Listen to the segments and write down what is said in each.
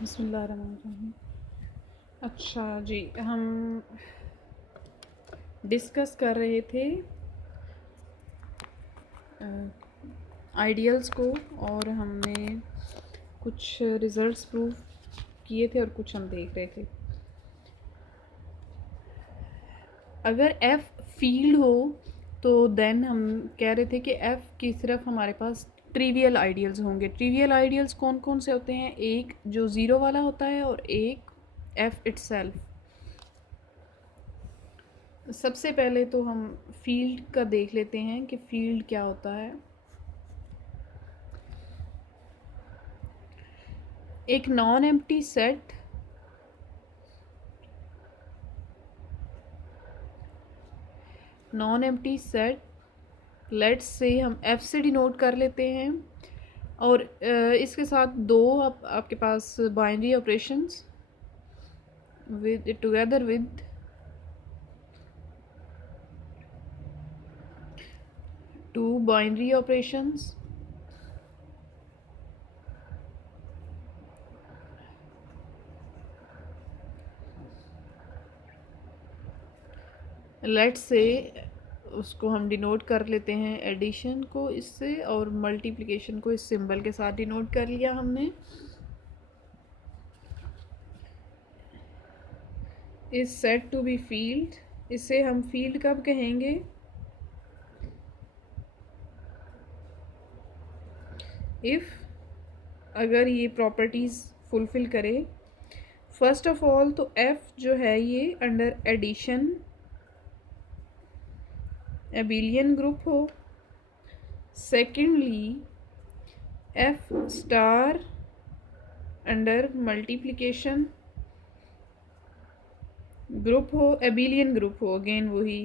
बिस्मिल्लाहिर्रहमानिर्रहीम। अच्छा जी, हम डिस्कस कर रहे थे आइडियल्स को, और हमने कुछ रिज़ल्ट्स प्रूव किए थे और कुछ हम देख रहे थे। अगर एफ़ फील्ड हो तो देन हम कह रहे थे कि एफ़ की सिर्फ हमारे पास ट्रिवियल आइडियल्स होंगे। ट्रिवियल आइडियल्स कौन कौन से होते हैं? एक जो ज़ीरो वाला होता है और एक एफ़ इट्सेल्फ। सबसे पहले तो हम फील्ड का देख लेते हैं कि फील्ड क्या होता है। एक non empty set let's say हम एफ से डिनोट कर लेते हैं, और इसके साथ दो आपके पास binary operations with together with two binary operations let's say उसको हम डिनोट कर लेते हैं एडिशन को इससे, और मल्टीप्लिकेशन को इस सिंबल के साथ डिनोट कर लिया हमने। Is set to be field. इसे हम फील्ड कब कहेंगे? इफ़ अगर ये प्रॉपर्टीज़ फुलफ़िल करे। फर्स्ट ऑफ ऑल तो एफ़ जो है ये अंडर एडिशन एबिलियन ग्रुप हो। Secondly F star under multiplication group हो, एबिलियन ग्रुप हो, अगेन वही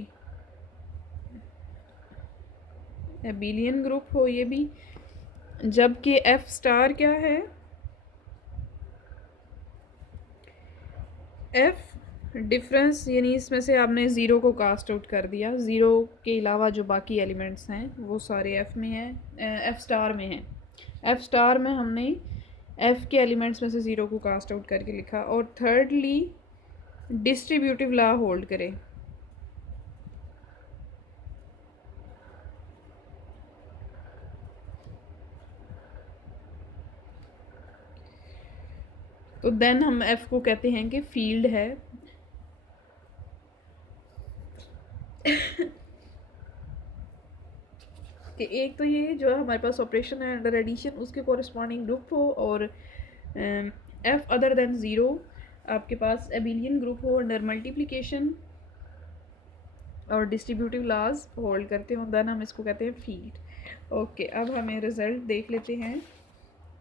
एबिलियन ग्रुप हो ये भी। जबकि एफ स्टार क्या है? एफ डिफरेंस, यानी इसमें से आपने ज़ीरो को कास्ट आउट कर दिया। ज़ीरो के अलावा जो बाकी एलिमेंट्स हैं वो सारे एफ़ में हैं, एफ़ स्टार में हैं। एफ़ स्टार में हमने एफ़ के एलिमेंट्स में से ज़ीरो को कास्ट आउट करके लिखा। और थर्डली डिस्ट्रीब्यूटिव लॉ होल्ड करे। तो देन हम एफ़ को कहते हैं कि फील्ड है। कि एक तो ये जो हमारे पास ऑपरेशन है अंडर एडिशन, उसके कॉरस्पॉन्डिंग ग्रुप हो, और एफ अदर देन ज़ीरो आपके पास एबिलियन ग्रुप हो अंडर मल्टीप्लिकेशन, और डिस्ट्रीब्यूटिव लॉज होल्ड करते हो, देन हम इसको कहते हैं फील्ड। ओके, अब हमें रिजल्ट देख लेते हैं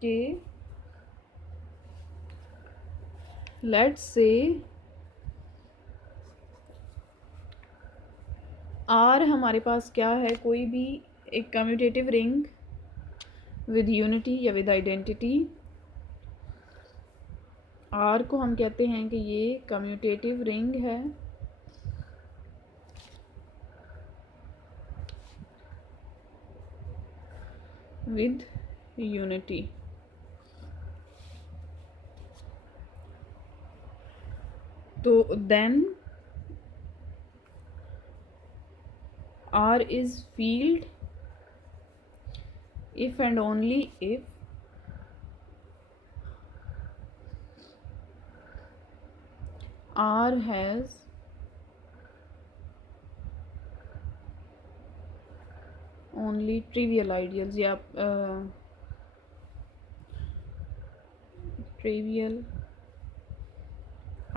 कि लेट्स से आर हमारे पास क्या है? कोई भी एक कम्यूटेटिव रिंग विद यूनिटी या विद आइडेंटिटी। आर को हम कहते हैं कि ये कम्यूटेटिव रिंग है विद यूनिटी। तो then R is field if and only if R has only trivial ideals, या trivial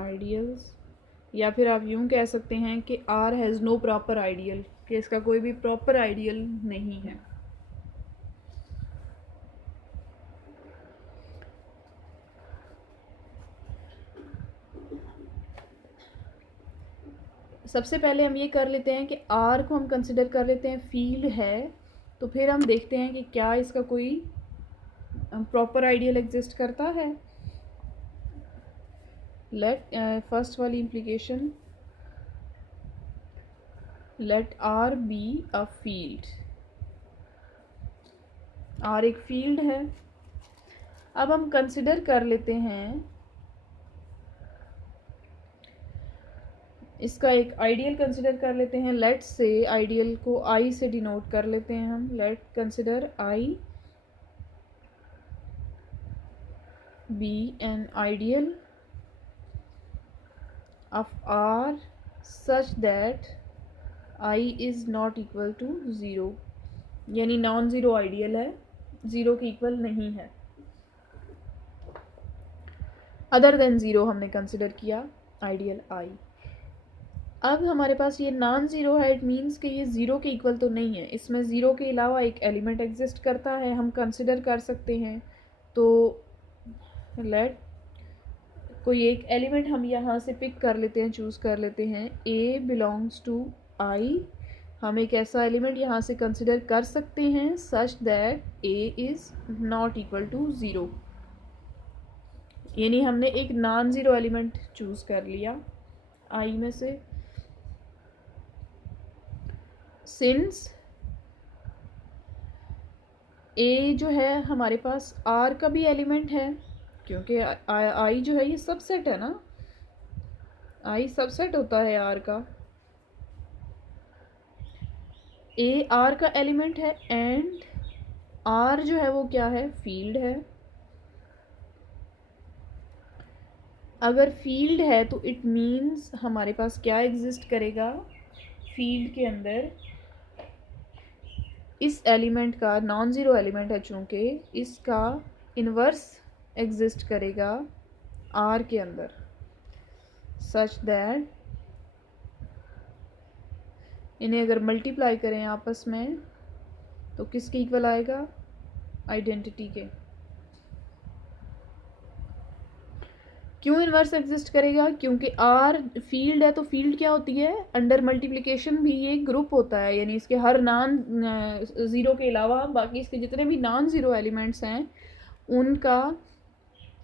ideals, या फिर आप यूं कह सकते हैं कि R has no proper ideal, कि इसका कोई भी प्रॉपर आइडियल नहीं है। सबसे पहले हम ये कर लेते हैं कि R को हम कंसिडर कर लेते हैं फील्ड है, तो फिर हम देखते हैं कि क्या इसका कोई प्रॉपर आइडियल एग्जिस्ट करता है। लेट फर्स्ट वाली implication, let R be a field. R एक फील्ड है। अब हम कंसिडर कर लेते हैं इसका एक आइडियल कंसिडर कर लेते हैं। लेट से आइडियल को आई से डिनोट कर लेते हैं हम। Let consider I be an ideal of R such that I is not equal to zero, यानी नॉन ज़ीरो आइडियल है, ज़ीरो के इक्वल नहीं है। अदर देन ज़ीरो हमने कंसिडर किया आइडियल आई। अब हमारे पास ये नॉन ज़ीरो है, इट मीन्स कि ये ज़ीरो के इक्वल तो नहीं है, इसमें ज़ीरो के अलावा एक एलिमेंट एग्जिस्ट करता है, हम कंसिडर कर सकते हैं। तो लेट कोई एक एलिमेंट हम यहाँ से पिक कर लेते हैं, चूज़ कर लेते हैं। ए बिलोंग्स टू आई, हम एक ऐसा एलिमेंट यहाँ से कंसिडर कर सकते हैं such that a is not equal to zero, यानी हमने एक नॉन ज़ीरो एलिमेंट चूज़ कर लिया आई में से। सिंस ए जो है हमारे पास आर का भी एलिमेंट है, क्योंकि आई जो है ये सबसेट है ना, आई सबसेट होता है आर का। ए आर का एलिमेंट है एंड आर जो है वो क्या है, फील्ड है। अगर फील्ड है तो इट मीन्स हमारे पास क्या एग्जिस्ट करेगा, फील्ड के अंदर इस एलिमेंट का, नॉन ज़ीरो एलिमेंट है चूँकि, इसका इन्वर्स एग्जिस्ट करेगा आर के अंदर सच दैट इन्हें अगर मल्टीप्लाई करें आपस में तो किसके इक्वल आएगा, आइडेंटिटी के। क्यों इन्वर्स एग्जिस्ट करेगा, क्योंकि आर फील्ड है, तो फील्ड क्या होती है, अंडर मल्टीप्लिकेशन भी ये ग्रुप होता है, यानी इसके हर नॉन ज़ीरो के अलावा बाकी इसके जितने भी नॉन ज़ीरो एलिमेंट्स हैं उनका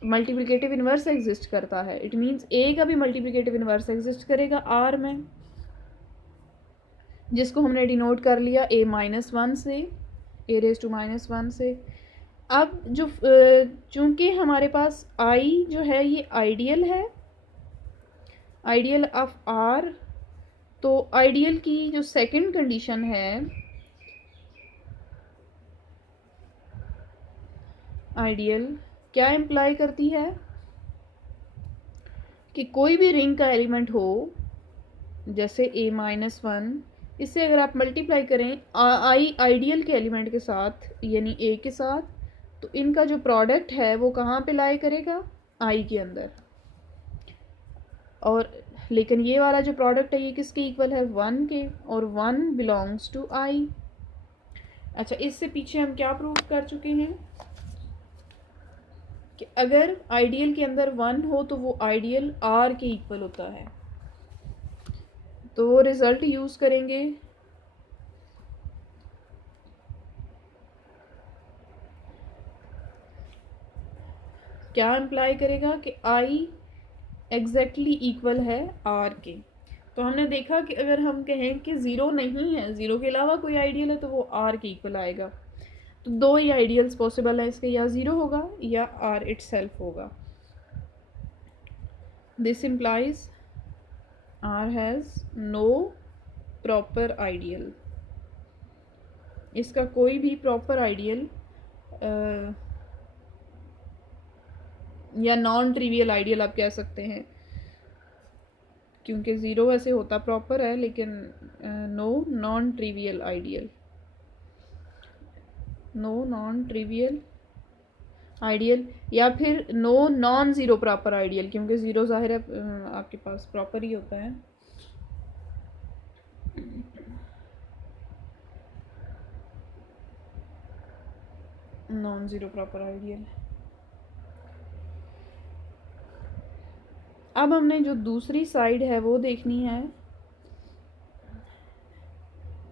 मल्टीप्लिकेटिव इन्वर्स एग्जिस्ट करता है। इट मीन्स ए का भी मल्टीप्लिकेटिव इन्वर्स एग्जिस्ट करेगा आर में, जिसको हमने डिनोट कर लिया ए माइनस वन से, ए रेज टू माइनस वन से। अब जो चूँकि हमारे पास आई जो है ये आइडियल है, आइडियल ऑफ आर, तो आइडियल की जो सेकंड कंडीशन है, आइडियल क्या इम्प्लाई करती है कि कोई भी रिंग का एलिमेंट हो, जैसे ए माइनस वन, इससे अगर आप मल्टीप्लाई करें आई आइडियल के एलिमेंट के साथ यानी ए के साथ, तो इनका जो प्रोडक्ट है वो कहाँ पे लाई करेगा, आई के अंदर। और लेकिन ये वाला जो प्रोडक्ट है ये किसके इक्वल है, वन के, और वन बिलोंग्स टू आई। अच्छा, इससे पीछे हम क्या प्रूव कर चुके हैं कि अगर आइडियल के अंदर वन हो तो वो आइडियल आर के इक्वल होता है। तो वो रिजल्ट यूज़ करेंगे, क्या इम्प्लाई करेगा कि आई एग्जैक्टली इक्वल है आर के। तो हमने देखा कि अगर हम कहें कि ज़ीरो नहीं है, ज़ीरो के अलावा कोई आइडियल है, तो वो आर के इक्वल आएगा। तो दो ही आइडियल्स पॉसिबल है इसके, या ज़ीरो होगा या आर इटसेल्फ होगा। This implies R has no proper ideal, इसका कोई भी प्रॉपर आइडियल या नॉन ट्रिवियल आइडियल आप कह सकते हैं, क्योंकि ज़ीरो वैसे होता प्रॉपर है, लेकिन no non trivial ideal, no non trivial ideal, या फिर no non zero proper ideal, क्योंकि ज़ीरो ज़ाहिर है आपके पास प्रॉपर ही होता है। Non zero proper ideal. अब हमने जो दूसरी साइड है वो देखनी है।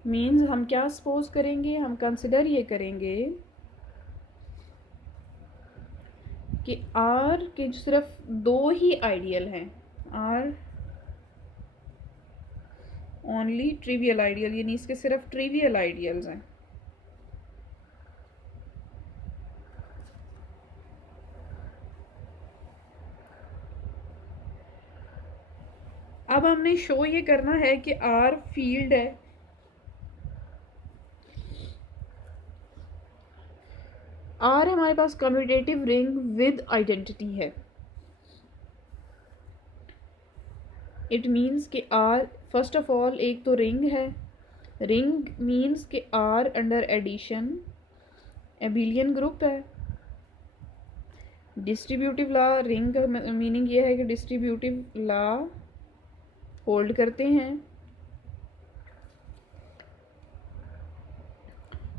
मीन्स हम क्या सपोज करेंगे, हम कंसिडर ये करेंगे कि आर के सिर्फ दो ही आइडियल हैं, आर ओनली ट्रिवियल आइडियल, यानी इसके सिर्फ ट्रिवियल आइडियल्स हैं। अब हमने शो ये करना है कि आर फील्ड है, आर हमारे पास कम्यूटेटिव रिंग विद आइडेंटिटी है। इट मीन्स कि आर फर्स्ट ऑफ ऑल एक तो रिंग है, रिंग मीन्स कि R under addition abelian group है। डिस्ट्रीब्यूटिव लॉ रिंग का मीनिंग ये है कि डिस्ट्रीब्यूटिव लॉ होल्ड करते हैं।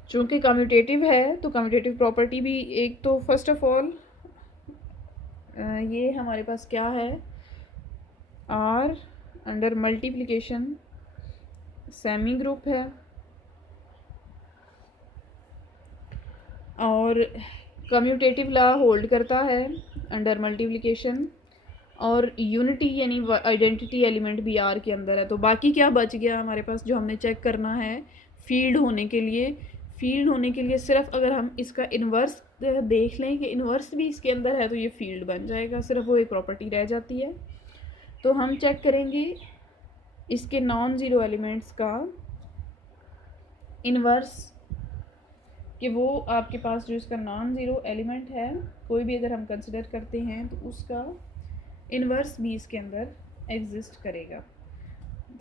चूँकि कम्यूटेटिव है तो कम्यूटेटिव प्रॉपर्टी भी एक तो फर्स्ट ऑफ ऑल ये हमारे पास क्या है, R under multiplication semi group है, और कम्यूटेटिव लॉ होल्ड करता है अंडर मल्टीप्लिकेशन, और यूनिटी यानी आइडेंटिटी एलिमेंट भी आर के अंदर है। तो बाकी क्या बच गया हमारे पास जो हमने चेक करना है फील्ड होने के लिए। फील्ड होने के लिए सिर्फ अगर हम इसका इन्वर्स देख लें कि इन्वर्स भी इसके अंदर है तो ये फील्ड बन जाएगा, सिर्फ वो एक प्रॉपर्टी रह जाती है। तो हम चेक करेंगे इसके नॉन ज़ीरो एलिमेंट्स का इन्वर्स, कि वो आपके पास जो इसका नॉन ज़ीरो एलिमेंट है कोई भी अगर हम कंसिडर करते हैं तो उसका इन्वर्स भी इसके अंदर एग्जिस्ट करेगा।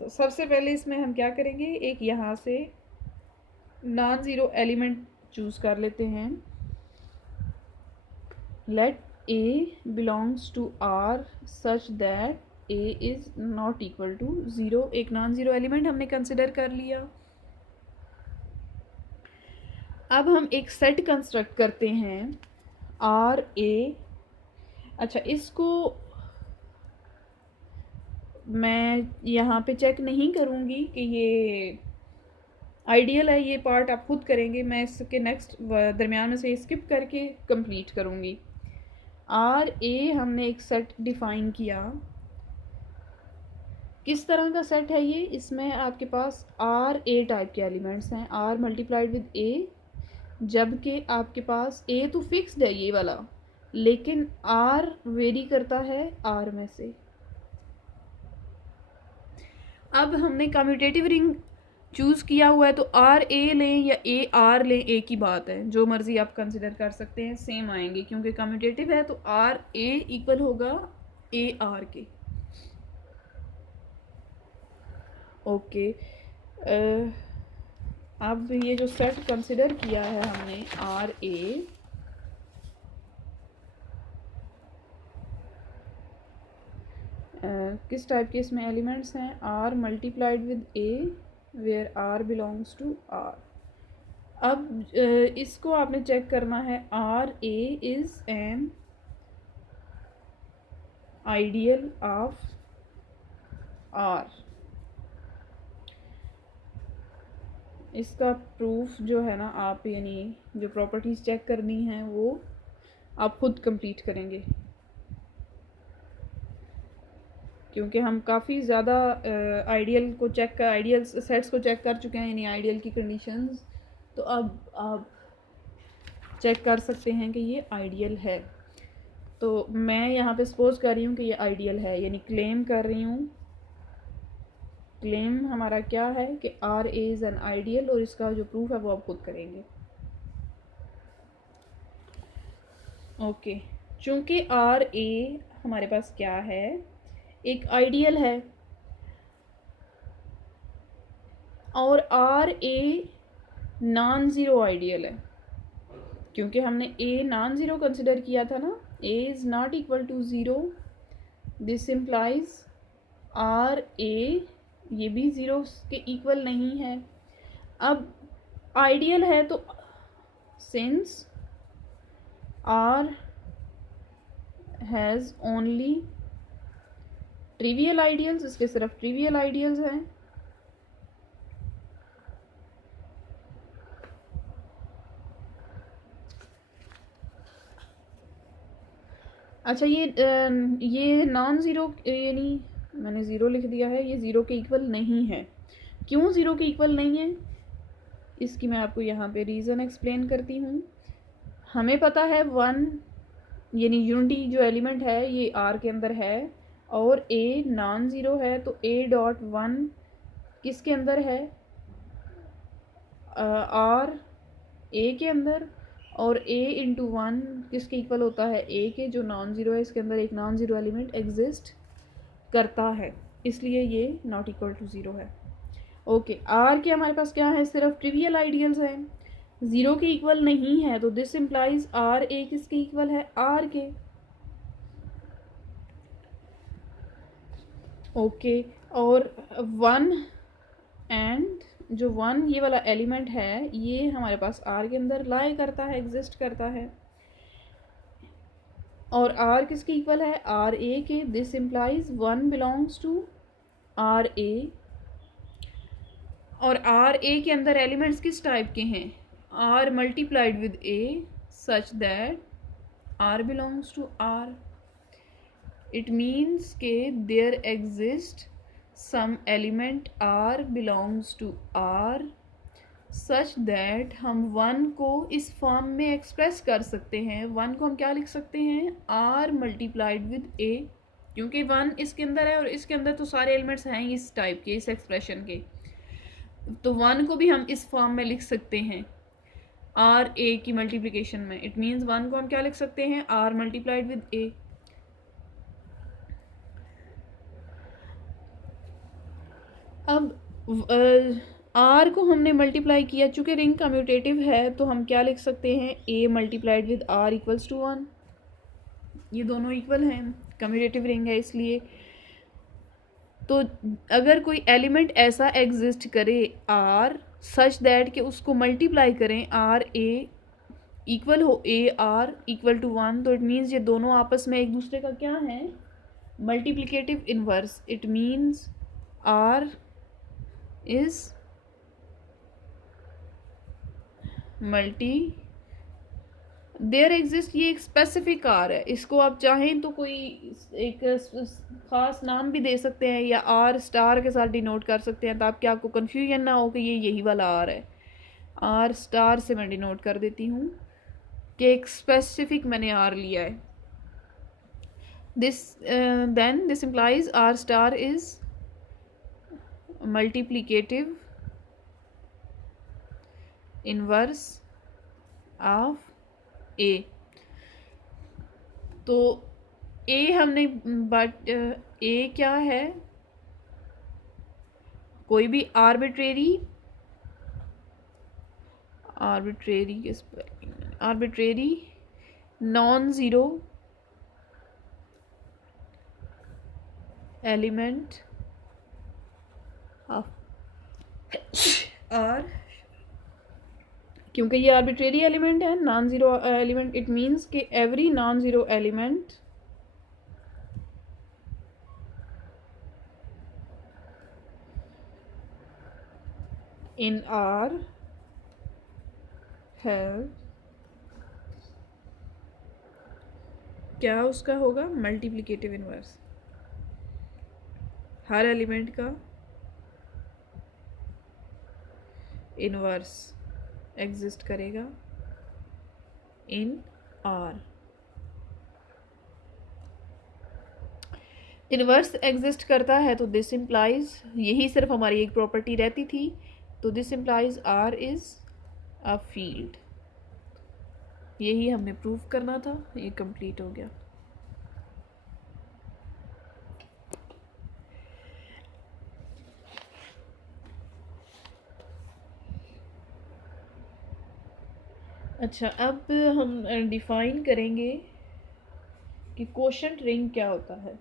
तो सबसे पहले इसमें हम क्या करेंगे, एक यहाँ से नॉन ज़ीरो एलिमेंट चूज़ कर लेते हैं। Let a belongs to R such that a is not equal to zero. एक नॉन ज़ीरो एलिमेंट हमने कंसिडर कर लिया। अब हम एक सेट कंस्ट्रक्ट करते हैं आर ए। अच्छा, इसको मैं यहाँ पे चेक नहीं करूँगी कि ये आइडियल है, ये पार्ट आप खुद करेंगे, मैं इसके नेक्स्ट दरमियान में से स्किप करके कंप्लीट करूँगी। आर ए हमने एक सेट डिफ़ाइन किया। किस तरह का सेट है ये, इसमें आपके पास आर ए टाइप के एलिमेंट्स हैं, आर मल्टीप्लाइड विद ए, जबकि आपके पास ए तो फिक्स्ड है ये वाला, लेकिन आर वेरी करता है आर में से। अब हमने कम्यूटेटिव रिंग चूज़ किया हुआ है तो आर ए लें या ए आर लें एक ही बात है, जो मर्ज़ी आप कंसिडर कर सकते हैं, सेम आएंगे, क्योंकि कम्यूटेटिव है तो आर ए इक्वल होगा ए आर के। ओके, अब ये जो सेट कंसिडर किया है हमने आर ए, किस टाइप के इसमें एलिमेंट्स हैं, R multiplied with a where r belongs to R. अब इसको आपने चेक करना है, R a is an ideal of R. इसका प्रूफ जो है ना, आप यानी जो प्रॉपर्टीज़ चेक करनी है वो आप खुद कंप्लीट करेंगे, क्योंकि हम काफ़ी ज़्यादा आइडियल सेट्स को चेक कर चुके हैं, यानी आइडियल की कंडीशंस। तो अब आप चेक कर सकते हैं कि ये आइडियल है। तो मैं यहाँ पे सपोज कर रही हूँ कि ये आइडियल है, यानी क्लेम कर रही हूँ। क्लेम हमारा क्या है कि R a is an ideal, और इसका जो प्रूफ है वो आप खुद करेंगे। ओके, चूँकि आर ए हमारे पास क्या है, एक आइडियल है, और R a non zero ideal है, क्योंकि हमने ए नॉन ज़ीरो कंसिडर किया था ना, A is not equal to zero. This implies R A ये भी ज़ीरो के इक्वल नहीं है। अब आइडियल है तो since R has only trivial ideals, इसके सिर्फ ट्रिवियल आइडियल्स हैं। अच्छा, ये नॉन ज़ीरो, यानी मैंने ज़ीरो लिख दिया है, ये ज़ीरो के इक्वल नहीं है। क्यों ज़ीरो के इक्वल नहीं है, इसकी मैं आपको यहाँ पे रीज़न एक्सप्लेन करती हूँ। हमें पता है वन यानी यूनिटी जो एलिमेंट है ये आर के अंदर है, और ए नॉन ज़ीरो है, तो ए डॉट वन किसके अंदर है, आर ए के अंदर, और ए इंटू वन किसके इक्वल होता है, ए के, जो नॉन ज़ीरो है, इसके अंदर एक नॉन ज़ीरो एलिमेंट एग्जिस्ट करता है, इसलिए ये नॉट इक्वल टू ज़ीरो है। ओके, आर के हमारे पास क्या है, सिर्फ ट्रिवियल आइडियल्स हैं, ज़ीरो के इक्वल नहीं है, तो दिस इम्प्लाइज आर ए किसके इक्वल है, आर के। ओके, और वन एंड जो वन ये वाला एलिमेंट है, ये हमारे पास आर के अंदर लाई करता है, एग्जिस्ट करता है, और आर किसके इक्वल है, आर ए के। This implies one belongs to R A, और आर ए के अंदर एलिमेंट्स किस टाइप के हैं, R multiplied with A such that R belongs to R. It means के there exist some element R belongs to R such that हम one को इस फॉर्म में एक्सप्रेस कर सकते हैं। वन को हम क्या लिख सकते हैं, आर मल्टीप्लाइड विद ए, क्योंकि वन इसके अंदर है और इसके अंदर तो सारे एलिमेंट्स हैं इस टाइप के, इस एक्सप्रेशन के, तो वन को भी हम इस फॉर्म में लिख सकते हैं आर ए की मल्टीप्लिकेशन में। इट मीन्स वन को हम क्या लिख सकते हैं, आर मल्टीप्लाइड विद ए। अब आर को हमने मल्टीप्लाई किया, चूँकि रिंग कम्यूटेटिव है तो हम क्या लिख सकते हैं, A multiplied with R equals to one. ये दोनों इक्वल हैं, कम्यूटेटिव रिंग है इसलिए। तो अगर कोई एलिमेंट ऐसा एग्जिस्ट करे आर सच दैट कि उसको मल्टीप्लाई करें आर ए इक्वल हो a r equal to one, तो इट मीन्स ये दोनों आपस में एक दूसरे का क्या है, multiplicative inverse. It means R is multi there exist, ये एक स्पेसिफिक आर है, इसको आप चाहें तो कोई एक ख़ास नाम भी दे सकते हैं या आर स्टार के साथ डिनोट कर सकते हैं, ताकि आपको कन्फ्यूजन ना हो कि ये यही वाला आर है। आर स्टार से मैं डिनोट कर देती हूँ कि एक स्पेसिफिक मैंने आर लिया है। This then this implies R star is multiplicative inverse of A. तो ए हमने, बट ए क्या है, कोई भी arbitrary non zero element of R, क्योंकि ये आर्बिट्रेरी एलिमेंट है, non zero element, it means कि every non zero element in R have, क्या उसका होगा, मल्टीप्लिकेटिव इनवर्स। हर एलिमेंट का इनवर्स एग्जिस्ट करेगा इन आर। इनवर्स एग्जिस्ट करता है तो दिस इम्प्लाइज, यही सिर्फ हमारी एक प्रॉपर्टी रहती थी, तो this implies R is a field. यही हमने प्रूव करना था, ये कंप्लीट हो गया। अच्छा, अब हम डिफाइन करेंगे कि कोशेंट रिंग क्या होता है।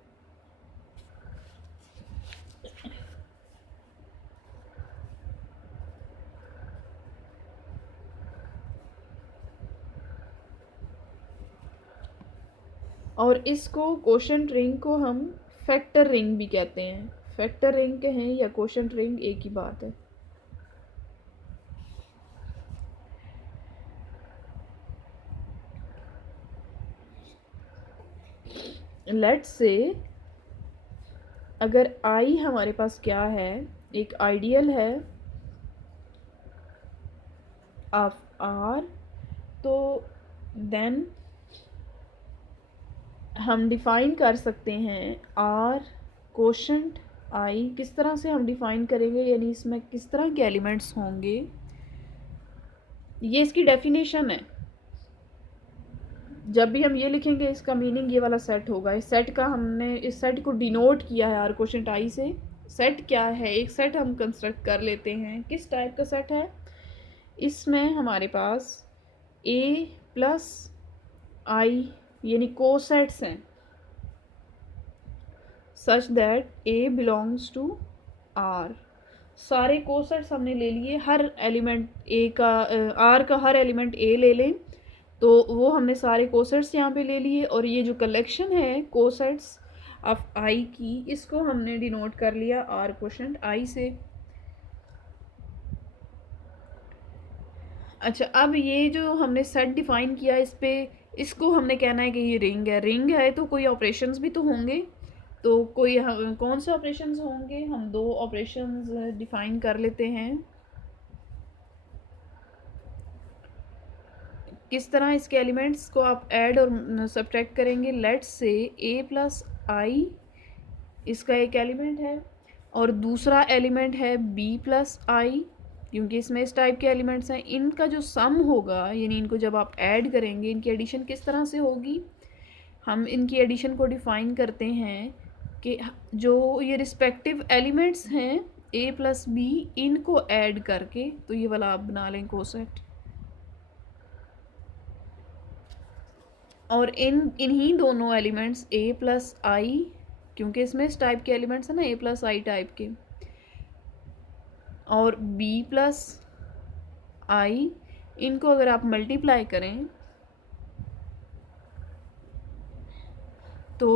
और इसको कोशेंट रिंग को हम फैक्टर रिंग भी कहते हैं। फैक्टर रिंग कहें या कोशेंट रिंग, एक ही बात है। लेट्स से अगर आई हमारे पास क्या है, एक आइडियल है ऑफ आर, तो देन हम डिफ़ाइन कर सकते हैं आर कोशेंट आई। किस तरह से हम डिफ़ाइन करेंगे, यानी इसमें किस तरह के एलिमेंट्स होंगे, ये इसकी डेफिनेशन है। जब भी हम ये लिखेंगे इसका मीनिंग ये वाला सेट होगा। इस सेट का हमने इस सेट को डिनोट किया है आर कोशेंट आई से। सेट क्या है, एक सेट हम कंस्ट्रक्ट कर लेते हैं। किस टाइप का सेट है, इसमें हमारे पास ए प्लस आई यानी कोसेट्स हैं, such that a belongs to R. सारे कोसेट्स हमने ले लिए, हर एलिमेंट ए का आर का हर एलिमेंट ए ले लें, तो वो हमने सारे कोसेट्स यहाँ पे ले लिए। और ये जो कलेक्शन है कोसेट्स ऑफ आई की, इसको हमने डिनोट कर लिया आर कोशेंट आई से। अच्छा, अब ये जो हमने सेट डिफाइन किया इस पे, इसको हमने कहना है कि ये रिंग है। रिंग है तो कोई ऑपरेशंस भी तो होंगे, तो कोई कौन से ऑपरेशंस होंगे, हम दो ऑपरेशंस डिफाइन कर लेते हैं। किस तरह इसके एलिमेंट्स को आप ऐड और सब्ट्रैक्ट करेंगे। लेट्स से ए प्लस आई इसका एक एलिमेंट है और दूसरा एलिमेंट है बी प्लस आई, क्योंकि इसमें इस टाइप के एलिमेंट्स हैं। इनका जो सम होगा, यानी इनको जब आप ऐड करेंगे, इनकी एडिशन किस तरह से होगी, हम इनकी एडिशन को डिफ़ाइन करते हैं कि जो ये रिस्पेक्टिव एलिमेंट्स हैं ए प्लस बी, इनको ऐड करके, तो ये वाला आप बना लें कोसेट। और इन्हीं दोनों एलिमेंट्स ए प्लस आई, क्योंकि इसमें इस टाइप के एलिमेंट्स हैं ना ए प्लस आई टाइप के, और बी प्लस आई, इनको अगर आप मल्टीप्लाई करें तो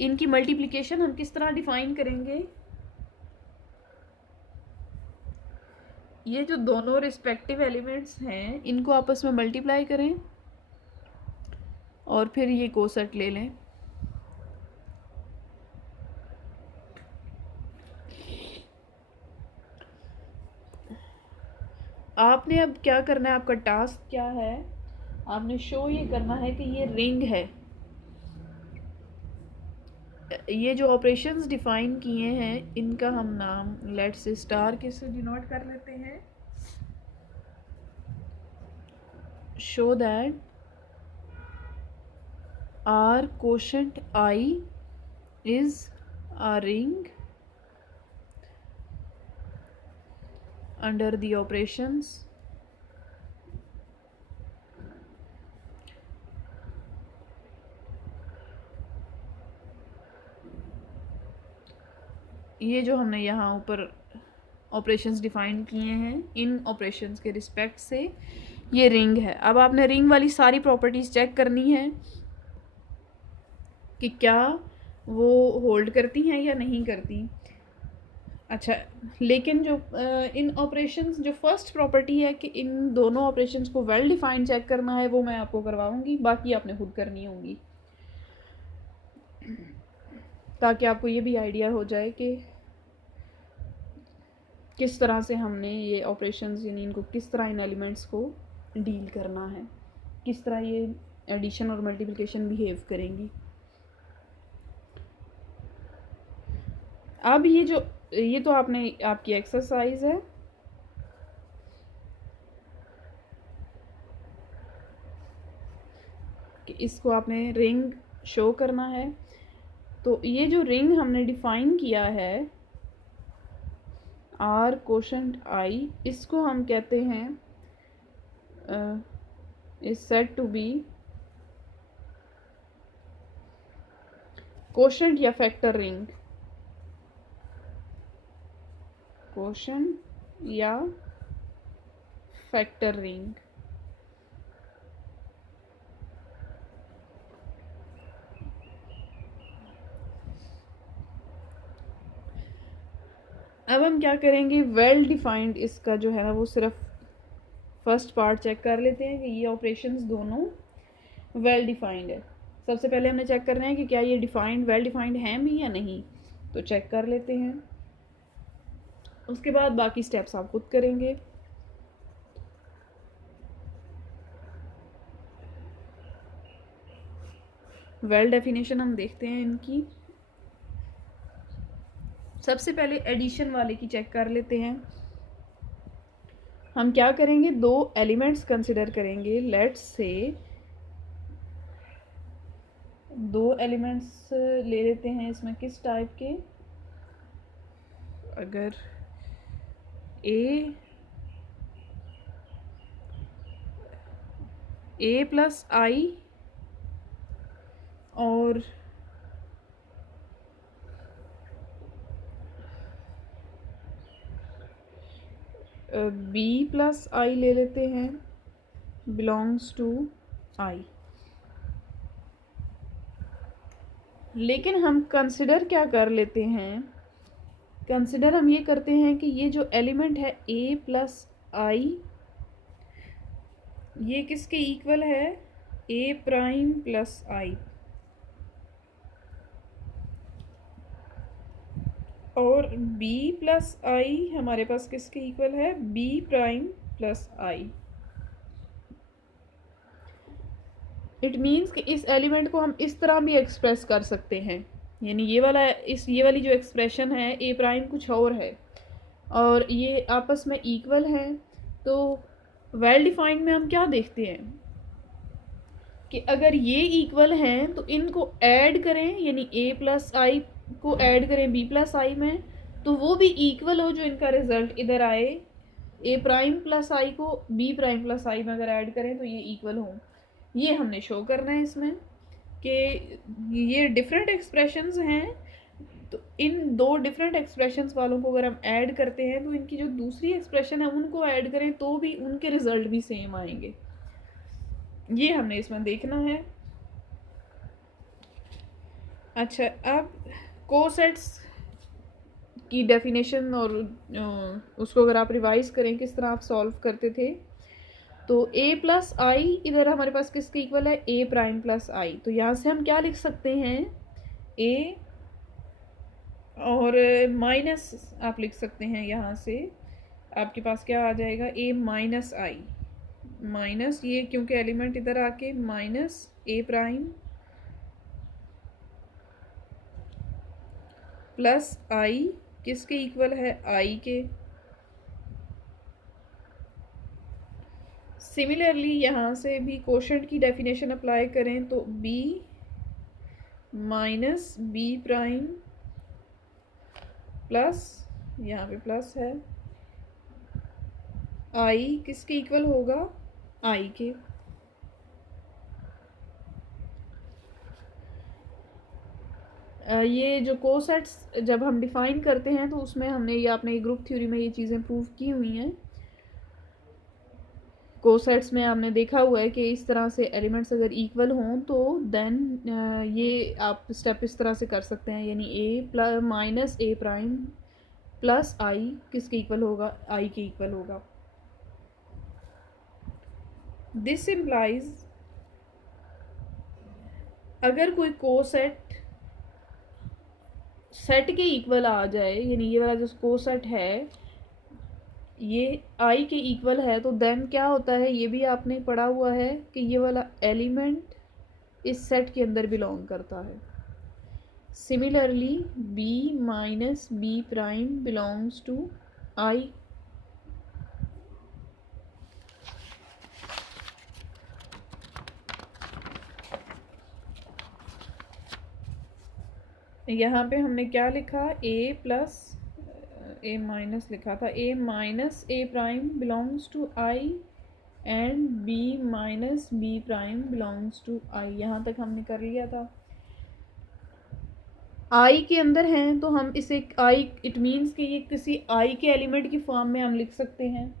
इनकी मल्टीप्लिकेशन हम किस तरह डिफाइन करेंगे। ये जो दोनों रिस्पेक्टिव एलिमेंट्स हैं इनको आपस में मल्टीप्लाई करें और फिर ये कोसेट ले लें। आपने अब क्या करना है, आपका टास्क क्या है, आपने शो ये करना है कि ये रिंग है। ये जो ऑपरेशंस डिफाइन किए हैं इनका हम नाम लेट्स से स्टार के से डिनोट कर लेते हैं। Show that R quotient I is a ring under the operations ये जो हमने यहाँ ऊपर ऑपरेशंस डिफाइन किए हैं, इन ऑपरेशंस के रिस्पेक्ट से ये रिंग है। अब आपने रिंग वाली सारी प्रॉपर्टीज़ चेक करनी है कि क्या वो होल्ड करती हैं या नहीं करती। अच्छा, लेकिन जो इन ऑपरेशंस जो फर्स्ट प्रॉपर्टी है कि इन दोनों ऑपरेशंस को वेल डिफाइंड चेक करना है, वो मैं आपको करवाऊंगी, बाकी आपने खुद करनी होंगी, ताकि आपको ये भी आइडिया हो जाए कि किस तरह से हमने ये ऑपरेशंस, यानी इनको किस तरह इन एलिमेंट्स को डील करना है, किस तरह ये एडिशन और मल्टीप्लिकेशन बिहेव करेंगी। अब ये तो आपने आपकी एक्सरसाइज है। कि इसको आपने रिंग शो करना है। तो ये जो रिंग हमने डिफाइन किया है आर कोशेंट आई, इसको हम कहते हैं is said to be quotient या फैक्टर रिंग। कोशेंट या फैक्टर रिंग। अब हम क्या करेंगे, वेल डिफाइंड इसका जो है ना वो सिर्फ फर्स्ट पार्ट चेक कर लेते हैं कि ये ऑपरेशंस दोनों वेल डिफाइंड है। सबसे पहले हमने चेक करना है कि क्या ये डिफाइंड वेल डिफाइंड हैं भी या नहीं, तो चेक कर लेते हैं। उसके बाद बाकी स्टेप्स आप खुद करेंगे। वेल डेफिनेशन हम देखते हैं इनकी। सबसे पहले एडिशन वाले की चेक कर लेते हैं। हम क्या करेंगे, दो एलिमेंट्स कंसिडर करेंगे। लेट्स से दो एलिमेंट्स ले लेते हैं इसमें किस टाइप के, अगर ए प्लस आई और बी प्लस आई ले लेते हैं, बिलोंग्स टू आई। लेकिन हम कंसिडर क्या कर लेते हैं, कंसिडर हम ये करते हैं कि ये जो एलिमेंट है ए प्लस आई, ये किसके इक्वल है, ए प्राइम प्लस आई। और b प्लस आई हमारे पास किसके इक्वल है, b prime plus I. It means कि इस एलिमेंट को हम इस तरह भी एक्सप्रेस कर सकते हैं, यानी ये वाली जो एक्सप्रेशन है ए प्राइम कुछ और है और ये आपस में इक्वल हैं। तो वेल डिफाइंड में हम क्या देखते हैं कि अगर ये इक्वल हैं तो इनको ऐड करें, यानी ए प्लस आई को ऐड करें बी प्लस आई में, तो वो भी इक्वल हो, जो इनका रिजल्ट इधर आए ए प्राइम प्लस आई को बी प्राइम प्लस आई में अगर ऐड करें तो ये इक्वल हो। ये हमने शो करना है इसमें कि ये डिफरेंट एक्सप्रेशंस हैं, तो इन दो डिफरेंट एक्सप्रेशंस वालों को अगर हम ऐड करते हैं तो इनकी जो दूसरी एक्सप्रेशन है उनको ऐड करें तो भी उनके रिजल्ट भी सेम आएंगे। ये हमने इसमें देखना है। अच्छा, अब कोसेट्स की डेफिनेशन और उसको अगर आप रिवाइज करें किस तरह आप सॉल्व करते थे, तो a प्लस आई इधर हमारे पास किसके इक्वल है, a प्राइम प्लस आई। तो यहाँ से हम क्या लिख सकते हैं, a और माइनस आप लिख सकते हैं, यहाँ से आपके पास क्या आ जाएगा, a माइनस आई, माइनस ये क्योंकि एलिमेंट इधर आके माइनस a प्राइम प्लस आई किसके इक्वल है, आई के। सिमिलरली यहाँ से भी कोशेंट की डेफिनेशन अप्लाई करें तो b minus B prime plus, यहाँ पे प्लस है, आई किसके इक्वल होगा, आई के। ये जो कोसेट्स जब हम डिफाइन करते हैं तो उसमें हमने ये आपने ग्रुप थ्योरी में ये चीज़ें प्रूव की हुई हैं। कोसेट्स में आपने देखा हुआ है कि इस तरह से एलिमेंट्स अगर इक्वल हों तो देन ये आप स्टेप इस तरह से कर सकते हैं, यानी ए plus minus A prime plus आई किसके इक्वल होगा, आई के इक्वल होगा। दिस इम्प्लाइज अगर कोई कोसेट सेट के इक्वल आ जाए, यानी ये वाला जो कोसेट है ये आई के इक्वल है, तो देन क्या होता है, ये भी आपने पढ़ा हुआ है कि ये वाला एलिमेंट इस सेट के अंदर बिलोंग करता है। Similarly b minus B prime belongs to I. यहाँ पे हमने क्या लिखा, a प्लस ए माइनस लिखा था, a minus A prime belongs to I and b minus B prime belongs to I. यहाँ तक हमने कर लिया था। आई के अंदर हैं तो हम इसे आई, इट मीन्स कि ये किसी आई के एलिमेंट की फॉर्म में हम लिख सकते हैं।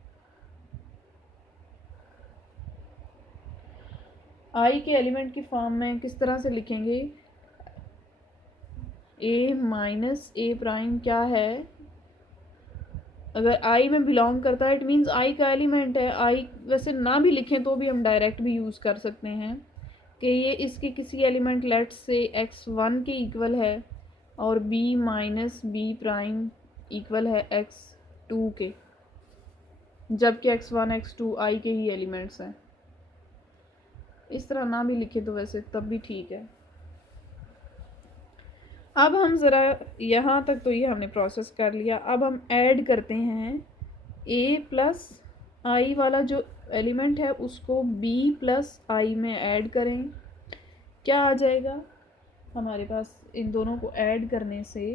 आई के एलिमेंट की फॉर्म में किस तरह से लिखेंगे, ए माइनस ए प्राइम क्या है, अगर आई में बिलोंग करता है इट मीन्स आई का एलिमेंट है। आई वैसे ना भी लिखें तो भी हम डायरेक्ट भी यूज़ कर सकते हैं कि ये इसके किसी एलिमेंट लेट्स से x1 के इक्वल है और b minus B prime equal है x2 के, जबकि x1 x2 आई के ही एलिमेंट्स हैं। इस तरह ना भी लिखे तो वैसे तब भी ठीक है। अब हम ज़रा यहाँ तक तो ये हमने प्रोसेस कर लिया। अब हम ऐड करते हैं a प्लस आई वाला जो एलिमेंट है उसको b प्लस आई में ऐड करें। क्या आ जाएगा हमारे पास इन दोनों को ऐड करने से?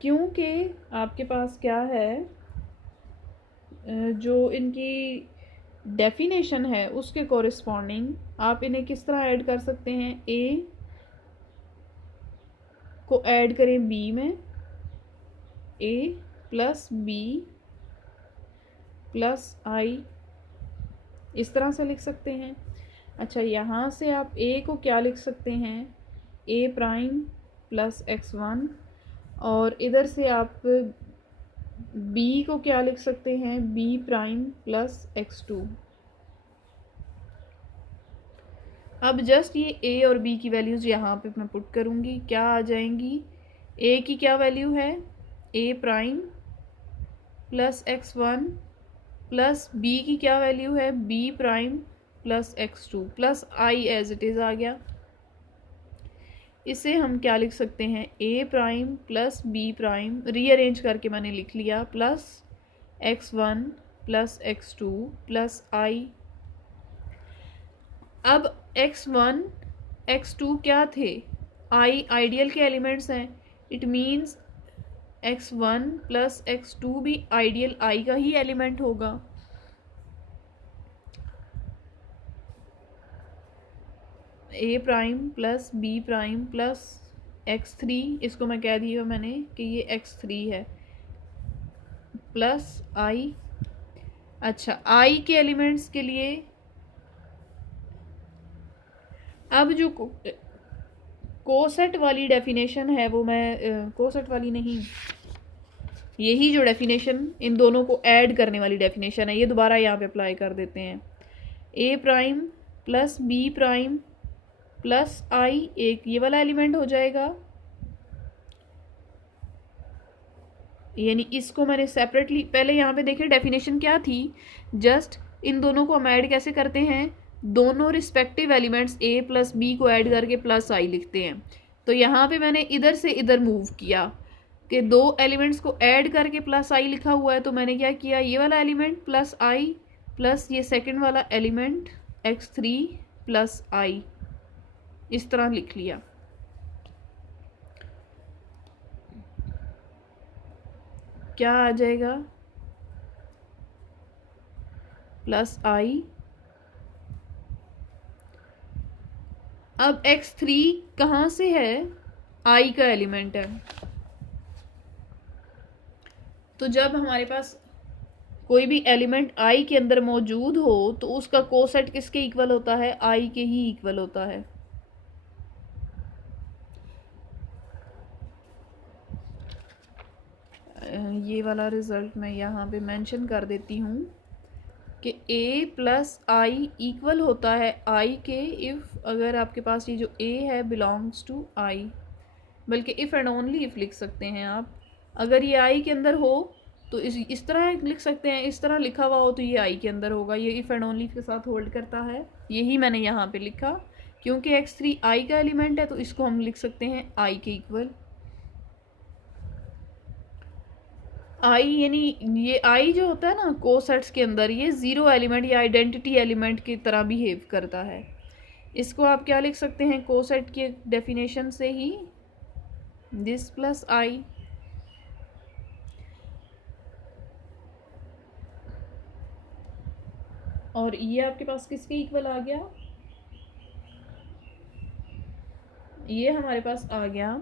क्योंकि आपके पास क्या है, जो इनकी डेफिनेशन है उसके कॉरेस्पॉन्डिंग आप इन्हें किस तरह ऐड कर सकते हैं? a को ऐड करें b में, a प्लस b प्लस आई, इस तरह से लिख सकते हैं। अच्छा, यहाँ से आप a को क्या लिख सकते हैं? a प्राइम प्लस x1, और इधर से आप b को क्या लिख सकते हैं? b prime plus x2। अब जस्ट ये a और b की वैल्यूज़ यहाँ पे मैं पुट करूँगी, क्या आ जाएंगी? a की क्या वैल्यू है? a prime plus x1 plus b की क्या वैल्यू है? b prime plus x2 plus I as it is आ गया। इसे हम क्या लिख सकते हैं? a prime plus b prime, rearrange करके मैंने लिख लिया, plus x1 plus x2 plus आई। अब x1 x2 क्या थे? आइडियल के एलिमेंट्स हैं। It means x1 plus x2 भी आइडियल आई का ही एलिमेंट होगा। a prime plus b prime plus x3, इसको मैं कह दिया मैंने कि ये x3 है, प्लस i। अच्छा, i के एलिमेंट्स के लिए अब जो कोसेट वाली डेफिनेशन है वो मैं कोसेट वाली नहीं, यही जो डेफिनेशन इन दोनों को ऐड करने वाली डेफिनेशन है ये दोबारा यहाँ पे अप्लाई कर देते हैं। a prime plus b prime plus I, एक ये वाला एलिमेंट हो जाएगा, यानी इसको मैंने सेपरेटली, पहले यहाँ पे देखिए डेफिनेशन क्या थी, जस्ट इन दोनों को हम ऐड कैसे करते हैं? दोनों respective elements a plus b को ऐड करके प्लस आई लिखते हैं। तो यहाँ पे मैंने इधर से इधर मूव किया कि दो एलिमेंट्स को ऐड करके प्लस आई लिखा हुआ है, तो मैंने क्या किया? ये वाला एलिमेंट प्लस आई प्लस ये सेकेंड वाला एलिमेंट x3 प्लस आई, इस तरह लिख लिया। क्या आ जाएगा? प्लस आई। अब x3 कहाँ से है? i का एलिमेंट है। तो जब हमारे पास कोई भी एलिमेंट i के अंदर मौजूद हो तो उसका कोसेट किसके इक्वल होता है? i के ही इक्वल होता है। ये वाला रिजल्ट मैं यहाँ पे मेंशन कर देती हूँ कि a प्लस आई इक्वल होता है i के, इफ़ अगर आपके पास ये जो a है बिलोंग्स टू i, बल्कि इफ़ एंड ओनली इफ़ लिख सकते हैं आप। अगर ये i के अंदर हो तो इस तरह लिख सकते हैं, इस तरह लिखा हुआ हो तो ये i के अंदर होगा, ये इफ़ एंड ओनली के साथ होल्ड करता है। यही मैंने यहाँ पे लिखा, क्योंकि x3 i का एलिमेंट है तो इसको हम लिख सकते हैं i के इक्वल। आई यानी ये आई जो होता है ना कोसेट्स के अंदर, ये ज़ीरो एलिमेंट या आइडेंटिटी एलिमेंट की तरह बिहेव करता है। इसको आप क्या लिख सकते हैं कोसेट की डेफिनेशन से ही? This plus I. और ये आपके पास किसके इक्वल आ गया? ये हमारे पास आ गया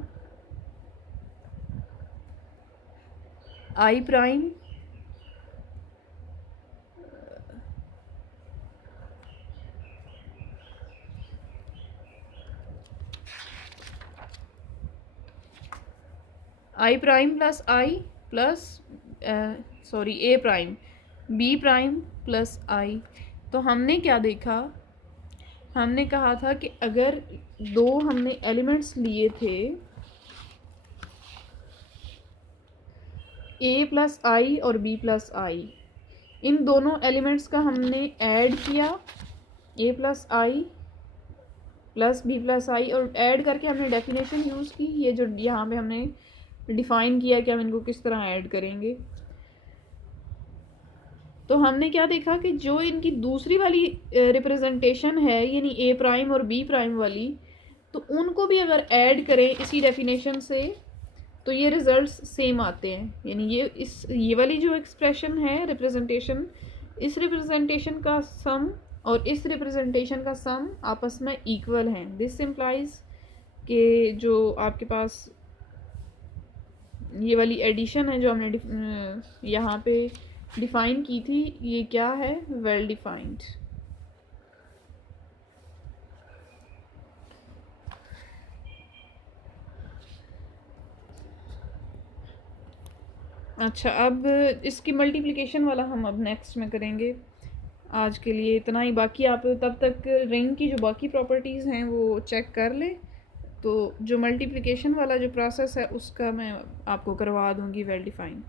I prime I prime plus I plus sorry A prime B prime plus I. तो हमने क्या देखा? हमने कहा था कि अगर दो हमने एलिमेंट्स लिए थे a प्लस आई और b प्लस आई, इन दोनों एलिमेंट्स का हमने ऐड किया a plus I plus B plus I, और ऐड करके हमने डेफिनेशन यूज़ की। ये जो यहाँ पे हमने डिफ़ाइन किया कि हम इनको किस तरह ऐड करेंगे। तो हमने क्या देखा कि जो इनकी दूसरी वाली रिप्रेजेंटेशन है यानी ए प्राइम और बी प्राइम वाली, तो उनको भी अगर ऐड करें इसी डेफिनेशन से तो ये रिजल्ट्स सेम आते हैं। यानी ये वाली जो एक्सप्रेशन है रिप्रेजेंटेशन, इस रिप्रेजेंटेशन का सम और इस रिप्रेजेंटेशन का सम आपस में इक्वल हैं। दिस इम्प्लाइज कि जो आपके पास ये वाली एडिशन है जो हमने यहाँ पे डिफ़ाइन की थी, ये क्या है, वेल डिफाइंड। अच्छा, अब इसकी मल्टीप्लिकेशन वाला हम अब नेक्स्ट में करेंगे। आज के लिए इतना ही। बाकी आप तब तक रिंग की जो बाकी प्रॉपर्टीज़ हैं वो चेक कर लें। तो जो मल्टीप्लिकेशन वाला जो प्रोसेस है उसका मैं आपको करवा दूँगी वेल डिफाइंड।